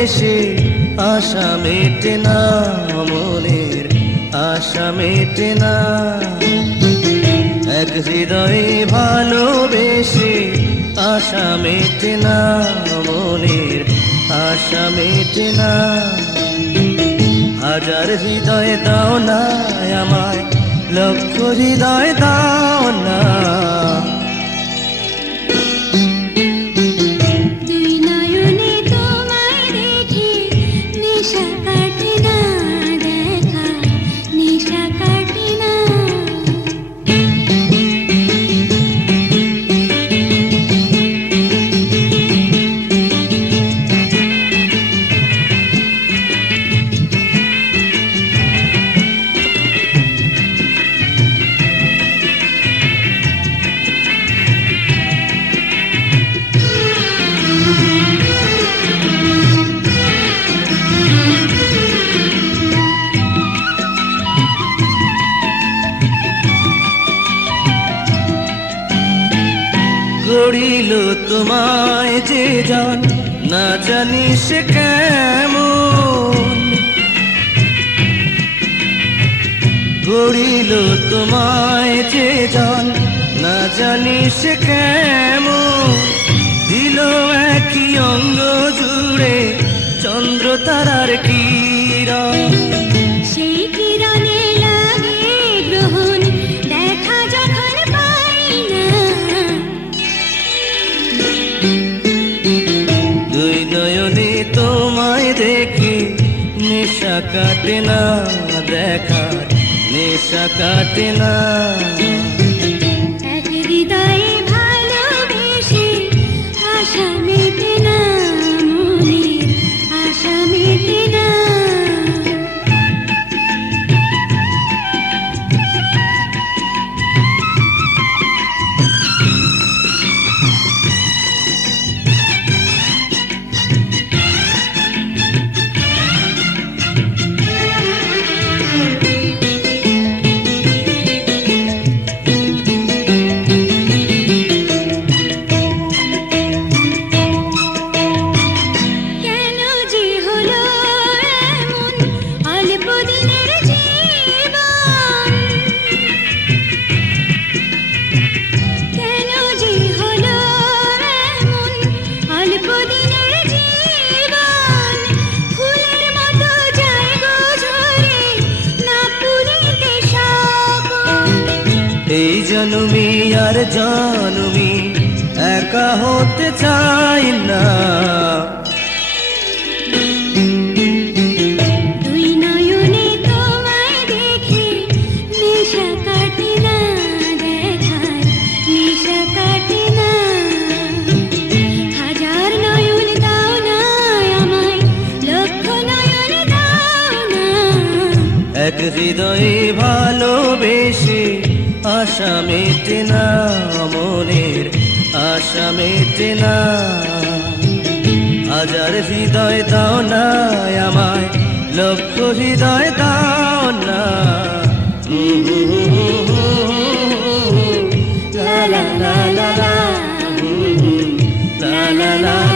ভালোবেসে আশা মেটে না, মনের আশা মেটে না। এক হৃদয়ে ভালোবেসে আশা মেটে না, মনের আশা মেটে না। হাজার হৃদয় দাও না আমায়, লক্ষ হৃদয় দাও না। গড়িল তোমায় যে জান, না জানি সে কেমন। গড়িল তোমায় যে জান, না জানি সে কেমন। দিল একই অঙ্গ জুড়ে চন্দ্র তারার কিরণ। সেই কিরণে লাগে গ্রহণ, দেখা যখন পাই না। দুই নয়নে তোমায় দেখে নেশা কাটে না, দেখার নেশা কাটে না। এক হৃদয়ে ভালোবেসে আশা মেটে না, মনের আশা মেটে না। এই জন্মে আর জন্মে একা হতে চাই না। দুই নয়নে তোমায় দেখে নেশা কাটে না, দেখার নেশা কাটে না। হাজার নয়ন দাও না আমায়, লক্ষ নয়ন দাও না। এক হৃদয়ে ভালোবেসে আশা মেটে না, মনের আশা মেটে না। হাজার হৃদয় দাও না আমায়, লক্ষ হৃদয় দাও না। লা লা লা লা লা, লা লা লা।